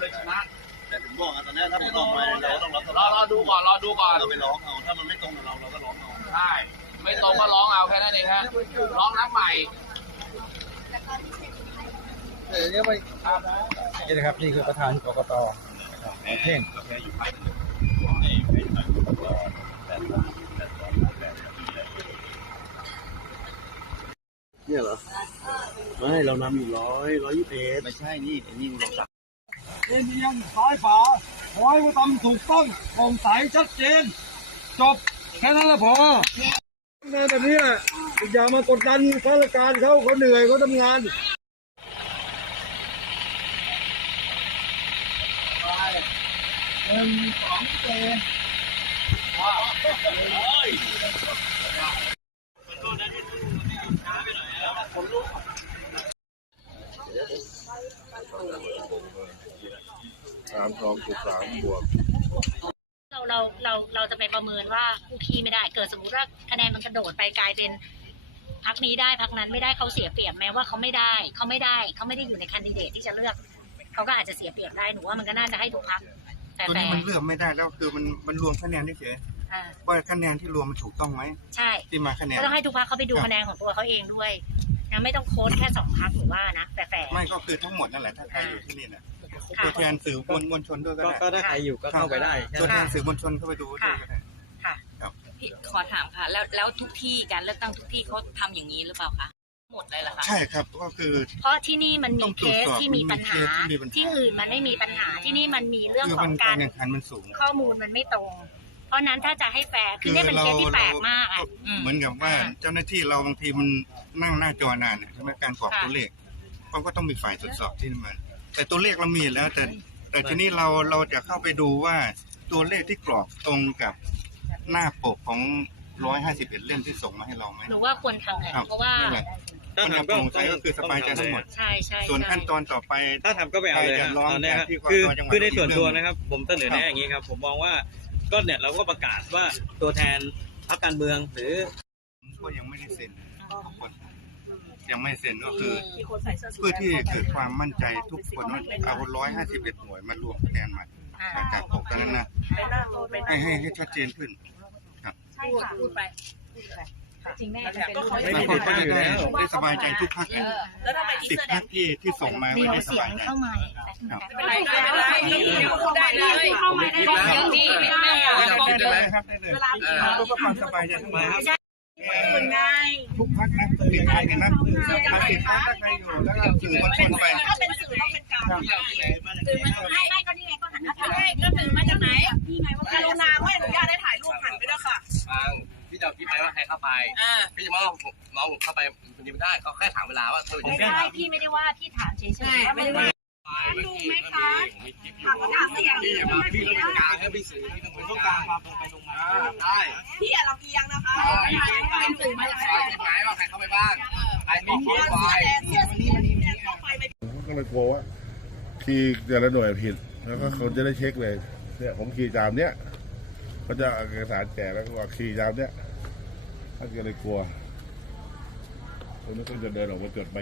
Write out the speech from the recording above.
เลยชนะแต่ถึงบอกอะตอนนี้ถ้ามันออกมาเราก็ต้องรับรอรอดูก่อนรอดูก่อนเราไปร้องเอาถ้ามันไม่ตรงกับเราเราก็ร้องเอาใช่ไม่ตรงก็ร้องเอาแค่นั้นเองฮะร้องนับใหม่นี่นะครับนี่คือประธานกกตเท่งเนี่ยเหรอไม่เรานำอยู่ร้อยร้อยยี่สิบเอ็ดไม่ใช่นี่ไอ้นี่มั นจับเอ็นยังซ้ายฝาขอให้ผู้ทำถูกต้องโปร่งใสชัดเจน จบแค่นั้นละพองานแบบนี้แหละอย่ามากดดันข้าราชการเขาเขาเหนื่อยเขาทำงานสามสองจุดสามบวกเราเราเราเราจะไปประเมินว่าคู่ขี้ไม่ได้ เกิดสมมติว่าคะแนนมันกระโดดไปกลายเป็นพักนี้ได้พักนั้นไม่ได้เขาเสียเปรียบแม้ว่าเขาไม่ได้เขาไม่ได้เขาไม่ได้อยู่ในคันดิเดตที่จะเลือกเขาก็อาจจะเสียเปรียบได้หนูว่ามันก็น่าจะให้ทุกพักแต่ตัวแต่นี้มันเลือกไม่ได้แล้วคือมันมันรวมคะแนนเฉยอ่าๆว่าคะแนนที่รวมมันถูกต้องไหมใช่ที่มาคะแนนก็ต้องให้ทุกพักเขาไปดูครับคะแนนของตัวเขาเองด้วยนะไม่ต้องโค้ดแค่สองพักหรือว่านะแต่แต่ไม่ก็คือทั้งหมดนั่นแหละถ้าใครอยู่ที่นี่นะค่ะ ตัวแทนสื่อมวลมวลชนด้วยก็ได้ก็ถ้าใครอยู่ก็เข้าไปได้ตัวแทนสื่อมวลชนเข้าไปดูด้วยก็ได้ ค่ะพี่ขอถามค่ะ แล้วแล้วทุกที่การเลือกตั้งทุกที่เขาทำอย่างนี้หรือเปล่าคะหมดเลยเหรอคะ ใช่ครับก็คือ เพราะที่นี่มันต้มีองเคตรวจสสอบที่มีปัญหามันมีเคสที่มีปัญหา ที่อื่นมันไม่มีปัญหาที่นี่มันมีเรื่องคือขอมังนกาการรแข่งขันมันสูงข้อมูลมันไม่ตรง เพราะนั้นถ้าจะให้แฟร์คือเนี่ยเป็นเคสที่แปลกมากอะ อืม เหมือนกับว่าเจ้าหน้าที่เราบางทีมันนั่งหน้าจอนานเนี่ยใช่ไหมการกรอกค่ะ ตัวเลขเขาก็ต้องมีฝ่ายตรวจสอบที่มัน แต่ตัวเลขเรามีแล้ว แต่ แต่ทีนี้เราเราจะเข้าไปดูว่าตัวเลขที่กรอกตรงกับหน้าปกของร้อยห้าสิบเอ็ดเล่มที่ส่งมาให้เราไหมหนูว่าควรทำแหละครับเพราะว่า นั่นแหละมันจะโปร่งใสก็คือสบายใจทั้งหมด ใช่ใช่ส่วนใช่ขั้นตอนต่อไป ถ้าทำก็ไปเอาเลยใครคจะรับร้องตอนเนี้ยครับแบบที่คือกกตจังหวัดคือในส่วนตัวอีกเรื่องนะครับ ผมเสนอแนะอย่างนี้ครับ ผมมองว่าก็เนี่ยเราก็ประกาศว่าตัวแทนพรรคการเมืองหรือ ก็ยังไม่ได้เซ็นทุกคน ยังไม่เซ็นก็คือ เพื่อที่เกิดความมั่นใจทุกคนว่าเอาร้อยห้าสิบเอ็ดหน่วยมารวมคะแนนใหม่อ่าจากตกตอนนั้นนะให้ให้ให้ชัดเจนขึ้นจริงแน่ไม่มีแล้วปัก็ญหาอยู่ได้แล้วได้สบายใจทุกภาคนะสิบภาคที่ที่ส่งมาเดี๋ไม่ยวได้สเสียบางยใจเข้ามาไม่เป็นไรไม่เป็นไรได้เลยเข้ามาได้เยอะพี่ไม่ได้อะได้เลยครับได้เลยเพื่อความสบายใจทั้ง หมดครับทุกภาคนะติดใครกันนะภาคติดภาคใครอยู่แล้วก็สื่อมวลชนไปถ้าเป็นสื่อต้องเป็นกลางคือมันไม่ไม่ก็นี่ไงก็หันหน้าใช่ก็สื่อมาจากไหนนี่ไงว่ากรุณาไม่อนุญาตให้ถ่ายรูปหันไปด้วยค่ะฟังพี่จะพี่ไปว่าใครเข้าไปอ่าพี่จะมาว่าผมน้องผมเข้าไปคนเดียวไม่ได้เขาแค่ถามเวลาว่าเออไม่ได้พี่ไม่ได้ว่าพี่ถามเฉยๆว่าไม่ได้ว่า ดูไหมคะมีคลิปอยู่พี่อย่ามาพี่ต้องกางให้พี่สื่อพี่ต้องเป็นกลามาตรงไปตรงมาได้พี่อย่าลำเอียงนะคะเป็นสื่อมาจากไหนว่าที่ไหนว่าใครเข้าไปบ้างใครบอกเขาไปเสื้อสีแดงเข้าไปก็เลยกลัวว่าคีย์แต่ละหน่วยผิด แล้วก็เขาจะได้เช็คเลยเนี่ยผมขี่ตามเนี้ยเขาจะเอกสารแจกแล้วก็ว่าขี่ตามเนี้ยก็เลยกลัวคนนั้นก็จะเดินออกมาจดใบ